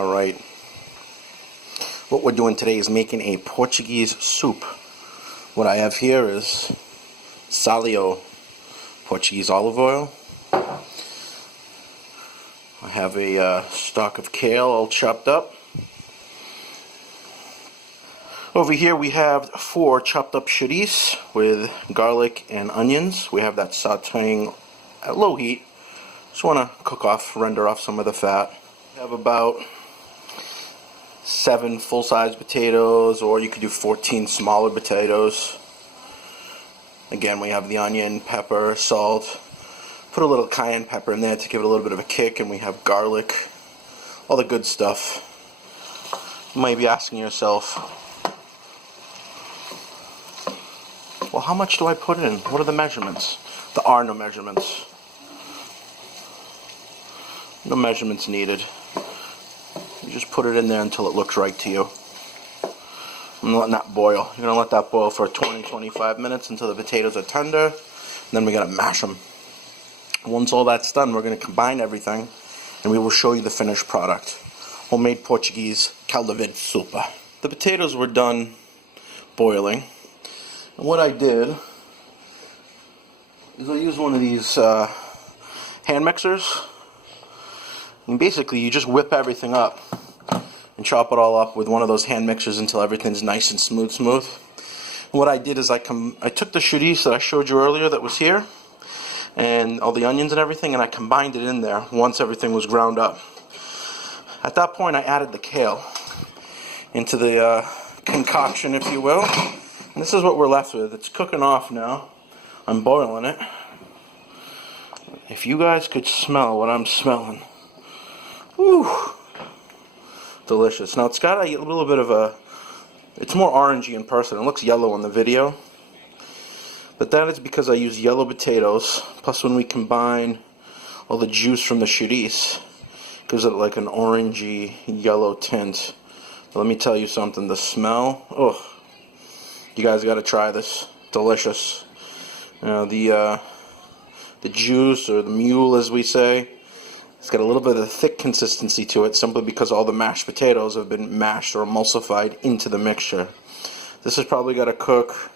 Alright, what we're doing today is making a Portuguese soup. What I have here is Salio Portuguese olive oil. I have a stalk of kale all chopped up. Over here we have 4 chopped up churico with garlic and onions. We have that sauteing at low heat. Just want to cook off, render off some of the fat. We have about 7 full-size potatoes, or you could do 14 smaller potatoes. Again, we have the onion, pepper, salt. Put a little cayenne pepper in there to give it a little bit of a kick, and we have garlic. All the good stuff. You might be asking yourself, well, how much do I put in? What are the measurements? There are no measurements. No measurements needed. You just put it in there until it looks right to you. I'm letting that boil. You're going to let that boil for 20-25 minutes until the potatoes are tender. And then we're going to mash them. Once all that's done, we're going to combine everything, and we will show you the finished product. Homemade Portuguese Caldo Verde Soup. The potatoes were done boiling. And what I did is I used one of these hand mixers. And basically you just whip everything up and chop it all up with one of those hand mixers until everything's nice and smooth. And what I did is I took the churico that I showed you earlier that was here, and all the onions and everything, and I combined it in there once everything was ground up. At that point I added the kale into the concoction, if you will. And this is what we're left with. It's cooking off now. I'm boiling it. If you guys could smell what I'm smelling. Whew. Delicious. Now it's got a little bit of a, it's more orangey in person. It looks yellow on the video. But that is because I use yellow potatoes. Plus when we combine all the juice from the churico, gives it like an orangey yellow tint. But let me tell you something. The smell, oh. You guys got to try this. Delicious. You know, the juice, or the mule as we say, it's got a little bit of a thick consistency to it, simply because all the mashed potatoes have been mashed or emulsified into the mixture. This has probably got to cook,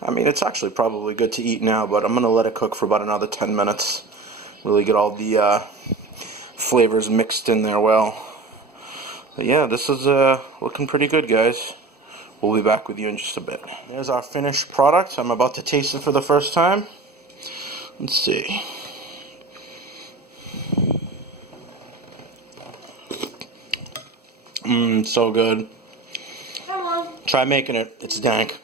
I mean, it's actually probably good to eat now, but I'm going to let it cook for about another 10 minutes. Really get all the flavors mixed in there well. But yeah, this is looking pretty good, guys. We'll be back with you in just a bit. There's our finished product. I'm about to taste it for the first time. Let's see. So good. Hello. Try making it. It's dank.